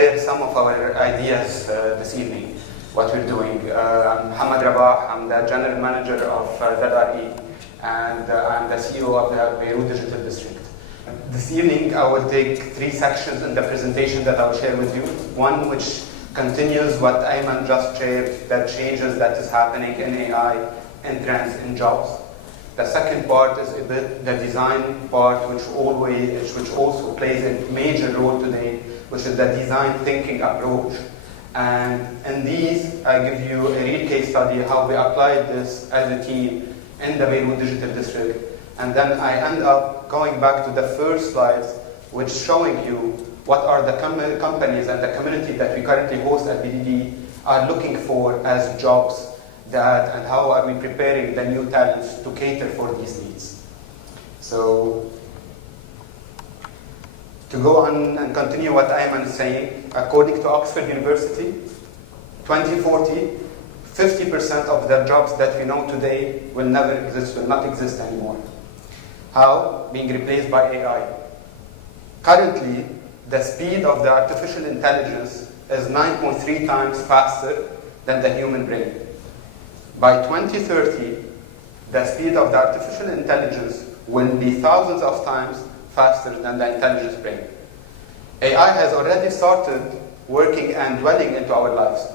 share some of our ideas this evening, what we're doing. I'm Mouhamad Rabah, I'm the General Manager of ZRE, and I'm the CEO of the Beirut Digital District. This evening, I will take 3 sections in the presentation that I will share with you. One which continues what Ayman just shared, the changes that is happening in AI and trends in jobs. The second part is a bit the design part, which also plays a major role today, which is the design thinking approach. And in these, I give you a real case study how we applied this as a team in the Beirut Digital District. And then I end up going back to the first slides, which showing you what are the companies and the community that we currently host at BDD are looking for as jobs, and how are we preparing the new talents to cater for these needs. So, to go on and continue what Ayman is saying, according to Oxford University, 2040, 50% of the jobs that we know today will never exist, will not exist anymore. How? Being replaced by AI. Currently, the speed of the artificial intelligence is 9.3 times faster than the human brain. By 2030, the speed of the artificial intelligence will be thousands of times faster than the intelligence brain. AI has already started working and dwelling into our lives.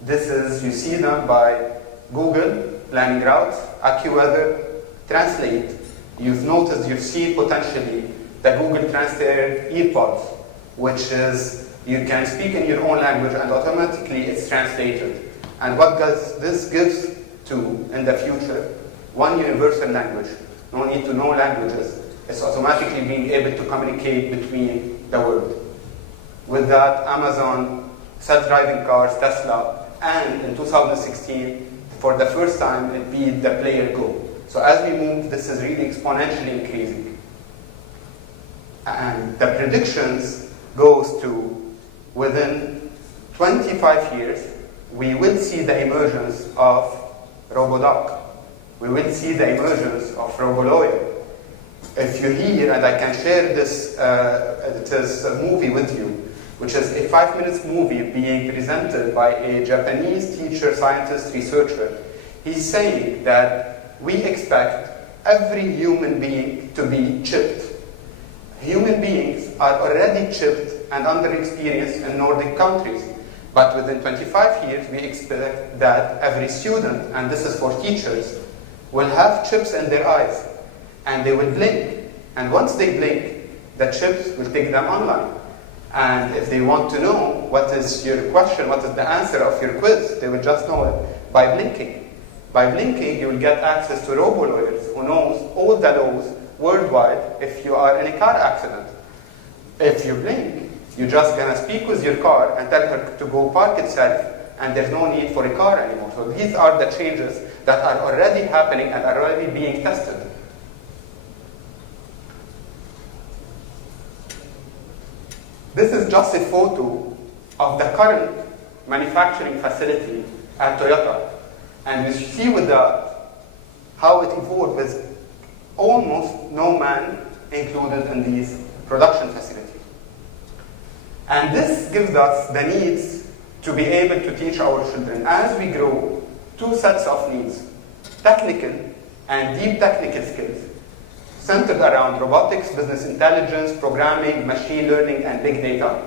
This is, you see them by Google, planning routes, AccuWeather, Translate. You've noticed, you've seen potentially the Google Translate earpods, which is, you can speak in your own language and automatically it's translated. And what does this gives to in the future? One universal language. No need to know languages. It's automatically being able to communicate between the world. With that, Amazon, self-driving cars, Tesla, and in 2016, for the first time, it beat the player Go. So as we move, this is really exponentially increasing. And the predictions goes to within 25 years, we will see the emergence of RoboDoc. We will see the emergence of RoboLawyer. If you hear, and I can share this, it is a movie with you, which is a 5-minute movie being presented by a Japanese teacher, scientist, researcher. He's saying that we expect every human being to be chipped. Human beings are already chipped and underexperienced in Nordic countries. But within 25 years, we expect that every student, and this is for teachers, will have chips in their eyes. And they will blink. And once they blink, the chips will take them online. And if they want to know what is your question, what is the answer of your quiz, they will just know it by blinking. By blinking, you will get access to robo-lawyers who knows all the laws worldwide if you are in a car accident. If you blink, you're just going to speak with your car and tell her to go park itself, and there's no need for a car anymore. So these are the changes that are already happening and are already being tested. This is just a photo of the current manufacturing facility at Toyota. And you see with that how it evolved with almost no man included in these production facilities. And this gives us the needs to be able to teach our children. As we grow, 2 sets of needs, technical and deep technical skills, centered around robotics, business intelligence, programming, machine learning, and big data.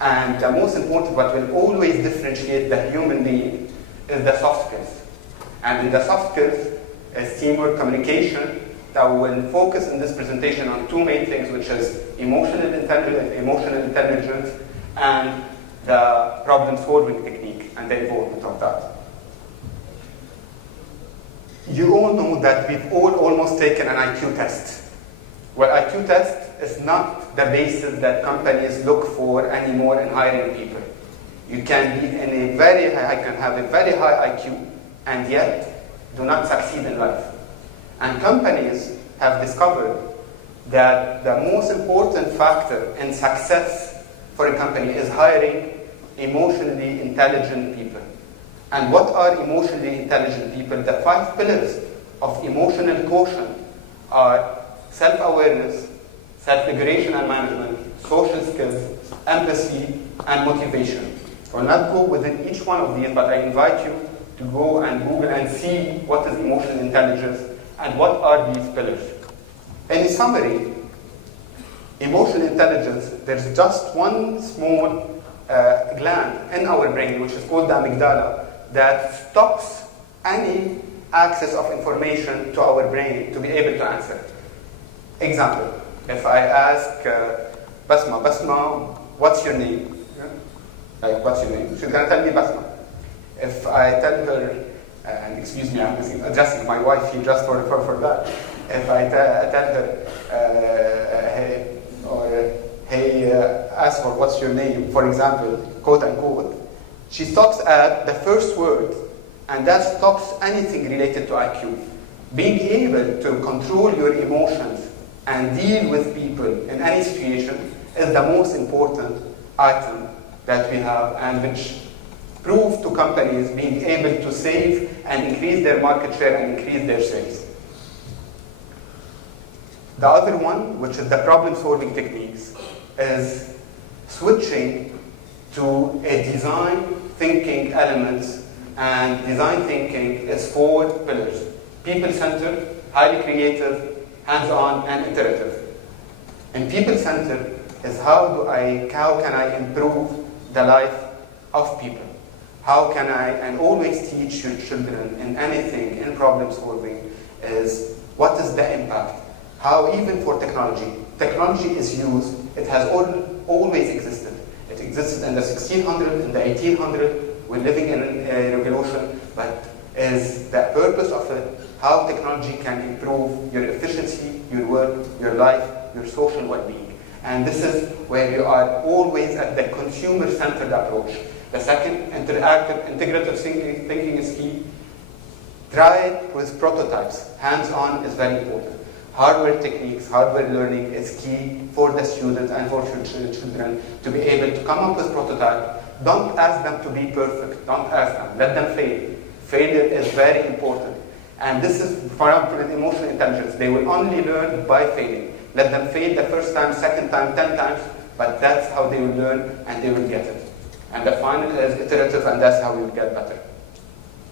And the most important, what will always differentiate the human being is the soft skills. And in the soft skills is teamwork, communication. That will focus in this presentation on 2 main things, which is emotional intelligence and the problem-solving technique and the involvement of that. You all know that we've all almost taken an IQ test. Well, IQ test is not the basis that companies look for anymore in hiring people. You can be I can have a very high IQ and yet do not succeed in life. And companies have discovered that the most important factor in success for a company is hiring emotionally intelligent people. And what are emotionally intelligent people? The 5 pillars of emotional quotient are self-awareness, self-regulation and management, social skills, empathy, and motivation. I will not go within each one of these, but I invite you to go and Google and see what is emotional intelligence and what are these pillars. In summary, emotional intelligence, there's just one small gland in our brain, which is called the amygdala, that stops any access of information to our brain to be able to answer. Example, if I ask Basma, what's your name? Like, what's your name? She's going to tell me Basma. If I tell her, and excuse me, I'm addressing my wife here just for that. If I tell her, hey, ask her what's your name, for example, quote unquote, she stops at the first word, and that stops anything related to IQ. Being able to control your emotions and deal with people in any situation is the most important item that we have, and which prove to companies being able to save and increase their market share and increase their sales. The other one, which is the problem-solving techniques, is switching to a design thinking elements, and design thinking is 4 pillars: people-centered, highly creative, hands-on, and iterative. And people-centered is how can I improve the life of people? How can I, and always teach your children in anything, in problem solving, is what is the impact? How, even for technology is used, it has always existed. It existed in the 1600s, in the 1800s, we're living in a revolution, but is the purpose of it how technology can improve your efficiency, your work, your life, your social well-being. And this is where you are always at the consumer-centered approach. The second, interactive, integrative thinking is key. Try it with prototypes. Hands-on is very important. Hardware techniques, hardware learning is key for the students and for children to be able to come up with prototypes. Don't ask them to be perfect. Don't ask them. Let them fail. Failure is very important. And this is, for example, in emotional intelligence. They will only learn by failing. Let them fail the first time, second time, 10 times, but that's how they will learn and they will get it. And the final is iterative, and that's how we will get better.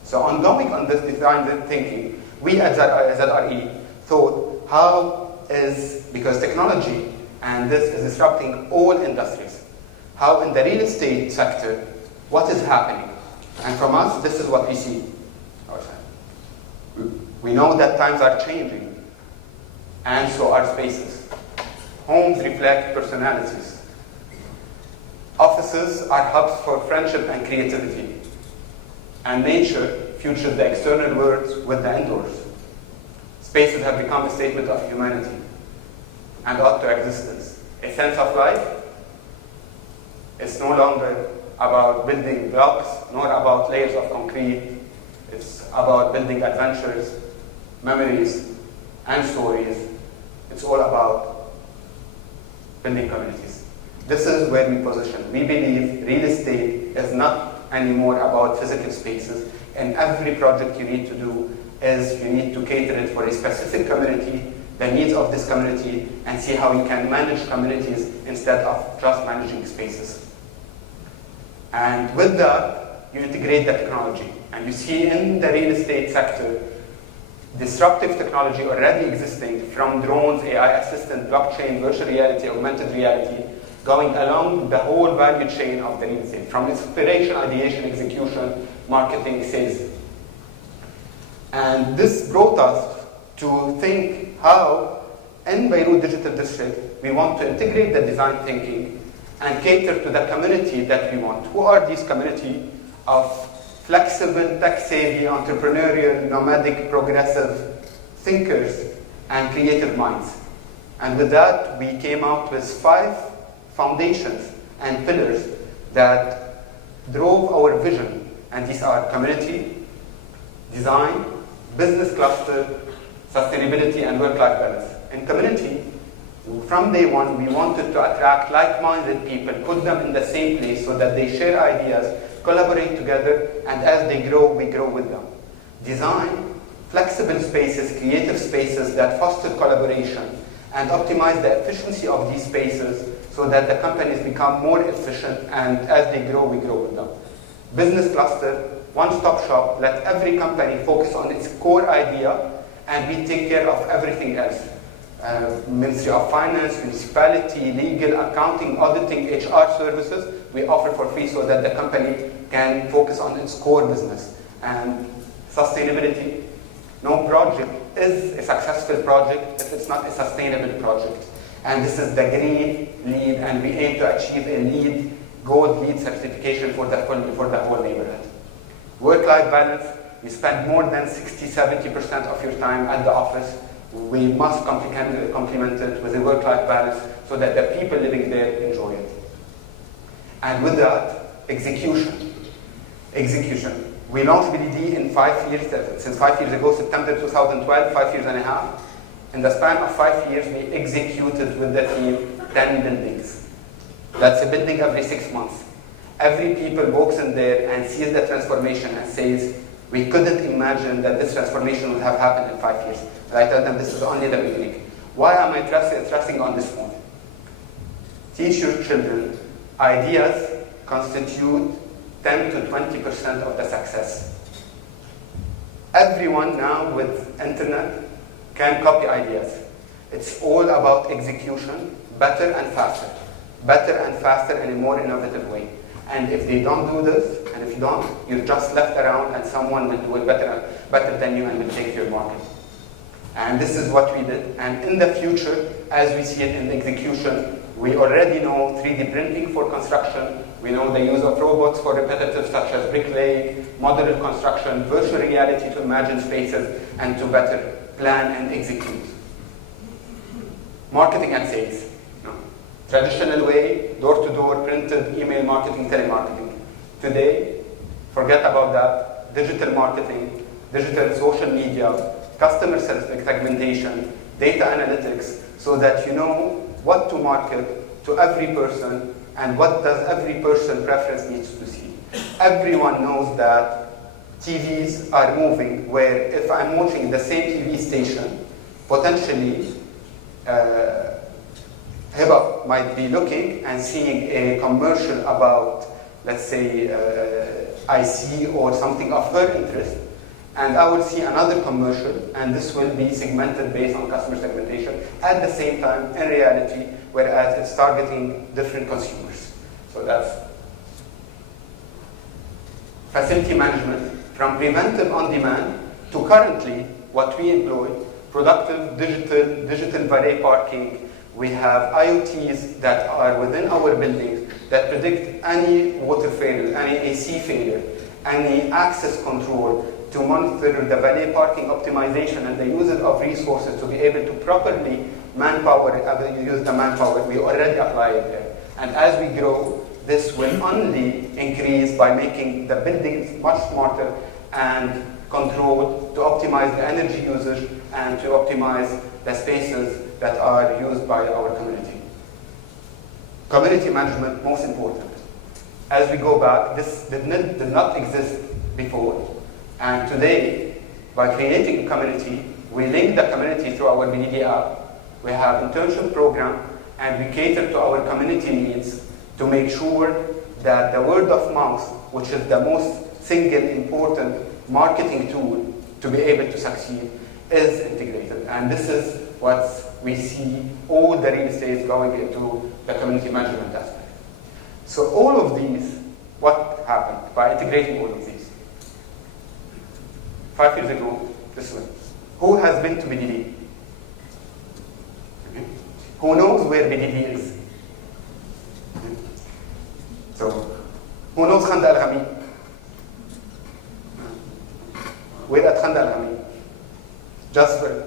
So ongoing on this design thinking, we at ZRE thought, because technology and this is disrupting all industries, how in the real estate sector, what is happening? And from us, this is what we see. We know that times are changing, and so are spaces. Homes reflect personalities. Offices are hubs for friendship and creativity. And nature futures the external world with the indoors. Spaces have become a statement of humanity and ought to existence. A sense of life is no longer about building blocks, nor about layers of concrete. It's about building adventures, memories, and stories. It's all about building communities. This is where we position. We believe real estate is not anymore about physical spaces, and every project you need to do is you need to cater it for a specific community, the needs of this community, and see how you can manage communities instead of just managing spaces. And with that, you integrate the technology. And you see in the real estate sector, disruptive technology already existing, from drones, AI assistant, blockchain, virtual reality, augmented reality, going along the whole value chain of the real estate, from inspiration, ideation, execution, marketing, sales. And this brought us to think how, in Beirut Digital District, we want to integrate the design thinking and cater to the community that we want. Who are these community of flexible, tech-savvy, entrepreneurial, nomadic, progressive thinkers and creative minds? And with that, we came out with 5 foundations and pillars that drove our vision. And these are community, design, business cluster, sustainability, and work-life balance. In community, from day one, we wanted to attract like-minded people, put them in the same place so that they share ideas, collaborate together, and as they grow, we grow with them. Design flexible spaces, creative spaces that foster collaboration and optimize the efficiency of these spaces so that the companies become more efficient, and as they grow, we grow with them. Business cluster, one-stop shop, let every company focus on its core idea, and we take care of everything else. Ministry of Finance, municipality, legal, accounting, auditing, HR services, we offer for free so that the company can focus on its core business. And sustainability, no project is a successful project if it's not a sustainable project. And this is the green LEED, and we aim to achieve a LEED, gold LEED certification for the whole neighborhood. Work-life balance, you spend more than 60-70% of your time at the office. We must complement it with a work-life balance so that the people living there enjoy it. And with that, execution. We launched BDD in 5 years, since 5 years ago, September 2012, 5 years and a half. In the span of 5 years, we executed with the team 10 buildings. That's a building every 6 months. Every people walks in there and sees the transformation and says, we couldn't imagine that this transformation would have happened in 5 years. And I tell them this is only the beginning. Why am I stressing on this point? Teach your children ideas constitute 10 to 20% of the success. Everyone now with internet can copy ideas. It's all about execution, better and faster in a more innovative way. And if they don't do this, and if you don't, you're just left around and someone will do it better than you and will take your market. And this is what we did. And in the future, as we see it in execution, we already know 3D printing for construction. We know the use of robots for repetitive such as bricklaying, modular construction, virtual reality to imagine spaces, and to better plan and execute. Marketing and sales. Traditional way, door-to-door, printed, email marketing, telemarketing. Today, forget about that. Digital marketing, digital social media, customer segmentation, data analytics, so that you know what to market to every person and what does every person preference needs to see. Everyone knows that TVs are moving, where if I'm watching the same TV station, potentially Rabah might be looking and seeing a commercial about, let's say, IC or something of her interest, and I will see another commercial, and this will be segmented based on customer segmentation at the same time in reality, whereas it's targeting different consumers. So that's facility management, from preventive on demand to currently what we employ, productive digital valet parking. We have IoTs that are within our buildings that predict any water failure, any AC failure, any access control, to monitor the valet parking optimization and the usage of resources to be able to properly use the manpower. We already apply it there. And as we grow, this will only increase by making the buildings much smarter and controlled to optimize the energy usage and to optimize the spaces that are used by our community. Community management, most important. As we go back, this did not exist before. And today, by creating a community, we link the community through our BDD app. We have internship program, and we cater to our community needs to make sure that the word of mouth, which is the most single important marketing tool to be able to succeed, is integrated. And this is what we see all the real estate going into the community management aspect. So all of these, what happened by integrating all of these? 5 years ago, this way. Who has been to BDD? Okay. Who knows where BDD is? Okay. So, who knows Khanda Al-Ghami? We're at Khanda Al-Ghami. Just for,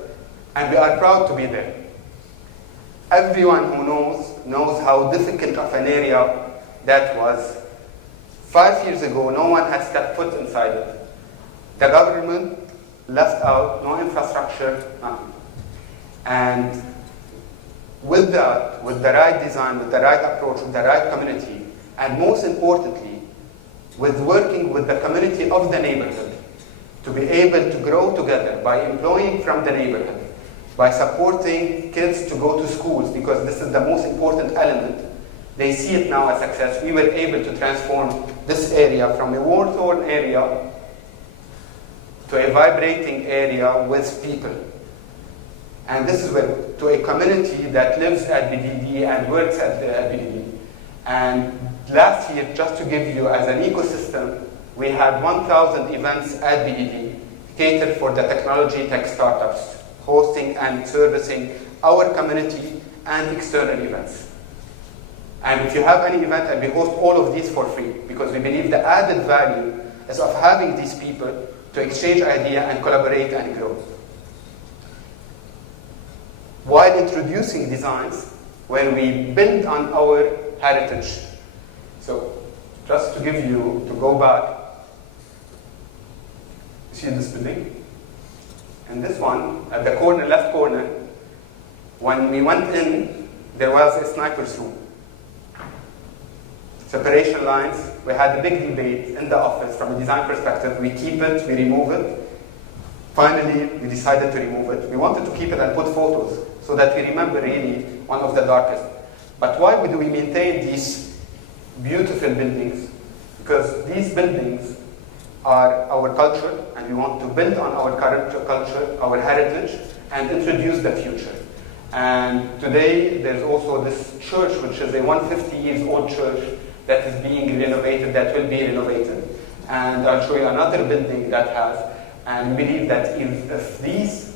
and we are proud to be there. Everyone who knows how difficult of an area that was. 5 years ago, no one had stepped foot inside it. The government left out, no infrastructure, nothing. And with that, with the right design, with the right approach, with the right community, and most importantly, with working with the community of the neighborhood, to be able to grow together by employing from the neighborhood, by supporting kids to go to schools, because this is the most important element. They see it now as success. We were able to transform this area from a war-torn area to a vibrating area with people. And this is to a community that lives at BDD and works at BDD. And last year, just to give you as an ecosystem, we had 1,000 events at BDD catered for the technology tech startups, hosting and servicing our community and external events. And if you have any event, and we host all of these for free, because we believe the added value is of having these people to exchange ideas and collaborate and grow. While introducing designs where we build on our heritage. So, just to give you, to go back, you see this building? And this one, at the corner, left corner, when we went in, there was a sniper's room. Separation lines, we had a big debate in the office from a design perspective. We keep it, we remove it. Finally, we decided to remove it. We wanted to keep it and put photos so that we remember really one of the darkest. But why do we maintain these beautiful buildings? Because these buildings are our culture, and we want to build on our current culture, our heritage, and introduce the future. And today, there's also this church, which is a 150 years old church that is being renovated, that will be renovated. And I'll show you another building that has, and we believe that if these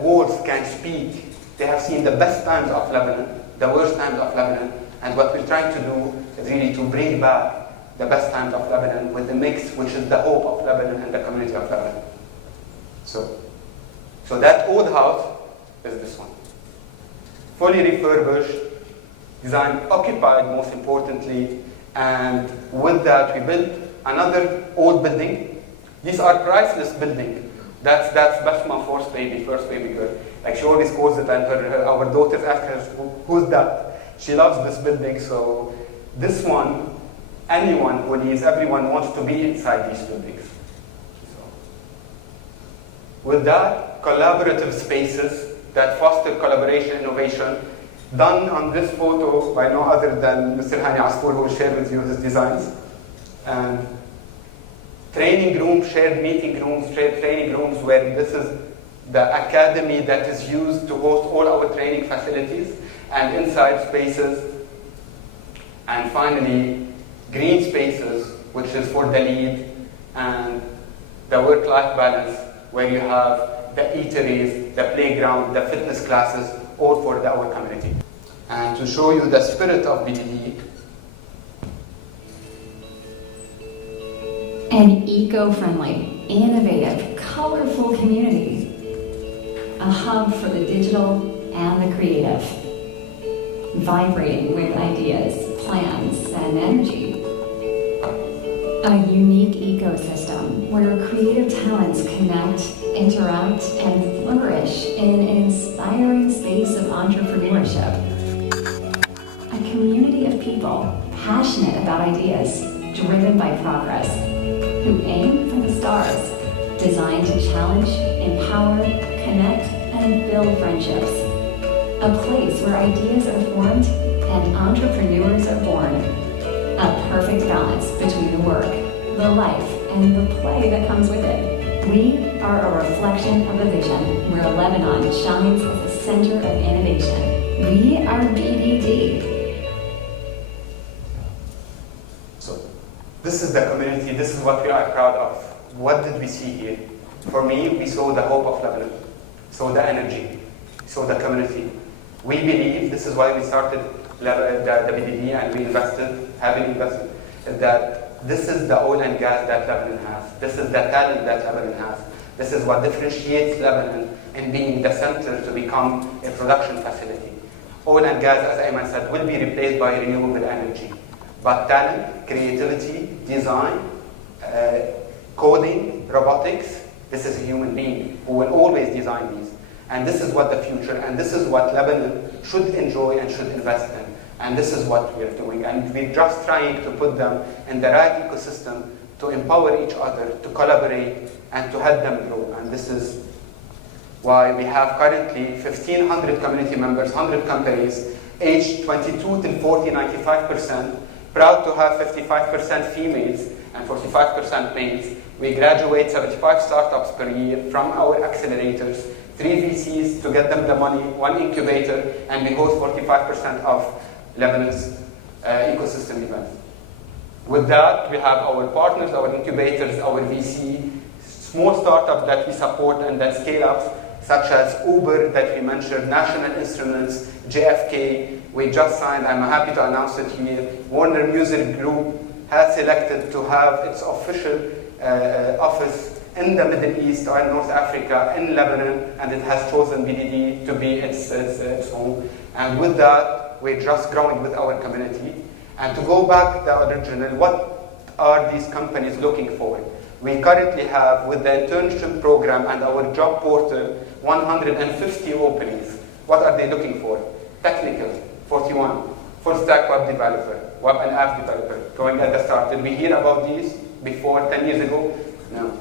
walls can speak, they have seen the best times of Lebanon, the worst times of Lebanon, and what we're trying to do is really to bring back the best times of Lebanon with the mix, which is the hope of Lebanon and the community of Lebanon. So that old house is this one. Fully refurbished, designed, occupied most importantly, and with that we built another old building. These are priceless buildings. That's Basma, first baby girl. Like she always calls it, and our daughters ask her, who's that? She loves this building, so this one, anyone who needs, everyone wants to be inside these buildings. So, with that, collaborative spaces that foster collaboration, innovation, done on this photo by no other than Mr. Hani Asfour, who will share with you his designs. And training rooms, shared meeting rooms, training rooms where this is the academy that is used to host all our training facilities, and inside spaces. And finally, green spaces, which is for the lead, and the work-life balance, where you have the eateries, the playground, the fitness classes, all for our community. And to show you the spirit of BDD. An eco-friendly, innovative, colorful community. A hub for the digital and the creative. Vibrating with ideas, plans, and energy. A unique ecosystem where creative talents connect, interact, and flourish in an inspiring space of entrepreneurship. A community of people passionate about ideas, driven by progress, who aim for the stars, designed to challenge, empower, connect, and build friendships. A place where ideas are formed and entrepreneurs are born. A perfect balance between the work, the life, and the play that comes with it. We are a reflection of a vision where Lebanon shines as a center of innovation. We are BDD. So, this is the community, this is what we are proud of. What did we see here? For me, we saw the hope of Lebanon, saw the energy, saw the community. We believe, this is why we started the BDD and we heavily invested, that this is the oil and gas that Lebanon has. This is the talent that Lebanon has. This is what differentiates Lebanon in being the center to become a production facility. Oil and gas, as Ayman said, will be replaced by renewable energy. But talent, creativity, design, coding, robotics, this is a human being who will always design these. And this is what the future, and this is what Lebanon should enjoy and should invest in. And this is what we're doing. And we're just trying to put them in the right ecosystem to empower each other, to collaborate, and to help them grow. And this is why we have currently 1,500 community members, 100 companies Age 22 till 40, 95%. Proud to have 55% females and 45% males. We graduate 75 startups per year from our accelerators, 3 VCs to get them the money, 1 incubator, and we host 45% of Lebanon's ecosystem events. With that, we have our partners, our incubators, our VC, small startups that we support and then scale up, such as Uber that we mentioned, National Instruments, JFK. We just signed, I'm happy to announce it here, Warner Music Group has selected to have its official office in the Middle East or in North Africa, in Lebanon, and it has chosen BDD to be its home. And with that, we're just growing with our community. And to go back to the original, what are these companies looking for? We currently have, with the internship program and our job portal, 150 openings. What are they looking for? Technical, 41. Full stack web developer, web and app developer, going at the start. Did we hear about these before, 10 years ago? No.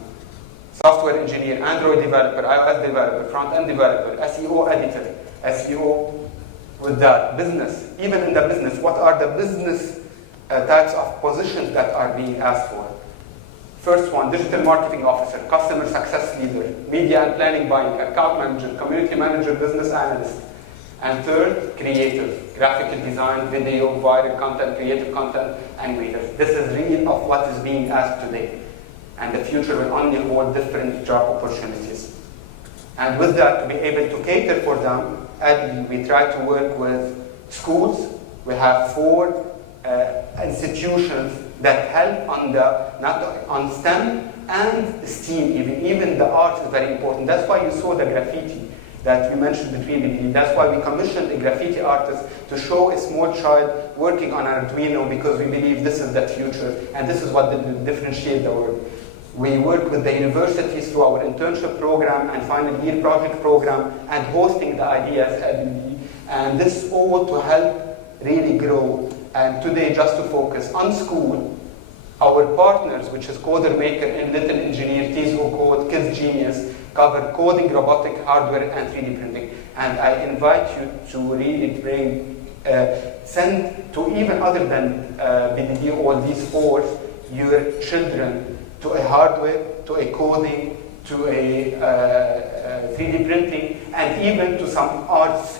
Software engineer, Android developer, iOS developer, front-end developer, SEO editor, SEO with that. Business, even in the business, what are the business types of positions that are being asked for? First one, digital marketing officer, customer success leader, media and planning buying, account manager, community manager, business analyst. And third, creative, graphical design, video, viral content, creative content, animators. This is really of what is being asked today. And the future will only hold different job opportunities. And with that, to be able to cater for them, we try to work with schools. We have 4 institutions that help on not on STEM and STEAM, even the arts is very important. That's why you saw the graffiti that we mentioned between BDD. That's why we commissioned a graffiti artist to show a small child working on Arduino, because we believe this is the future and this is what will differentiate the world. We work with the universities through our internship program and final year project program and hosting the ideas at BDD. And this all to help really grow. And today, just to focus on school, our partners, which is Coder Maker and Little Engineer, Tizo Code, Kids Genius, cover coding, robotic, hardware, and 3D printing. And I invite you to really send to even other than BDD, all these 4, your children to a hardware, to a coding, to a 3D printing, and even to some arts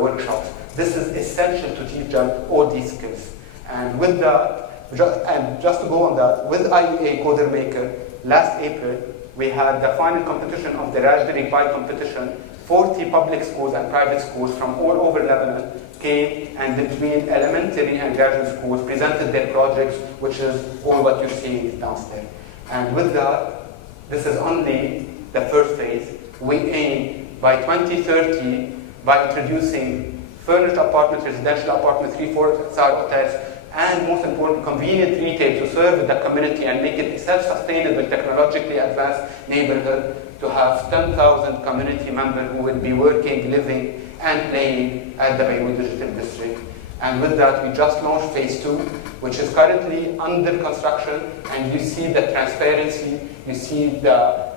workshops. This is essential to teach them all these skills. And with that, just to go on that, with IEA Coder Maker, last April, we had the final competition of the Raspberry Pi competition. 40 public schools and private schools from all over Lebanon came, and between elementary and graduate schools presented their projects, which is all what you're seeing downstairs. And with that, this is only the first phase. We aim by 2030, by introducing furnished apartments, residential apartments, 3-4-star hotels, and most important, convenient retail to serve the community and make it a self-sustainable, technologically advanced neighborhood, to have 10,000 community members who will be working, living, and playing at the Beirut Digital District. And with that, we just launched phase 2, which is currently under construction, and you see the transparency, you see the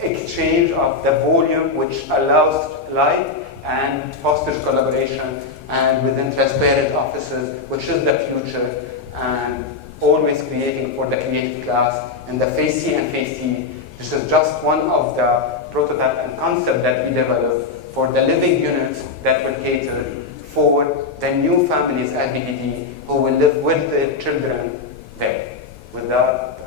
exchange of the volume, which allows light and fosters collaboration, and within transparent offices, which is the future, and always creating for the creative class. And the phase C and phase D, this is just one of the prototype and concept that we developed for the living units that will cater for the new families at BDD who will live with their children there. With that,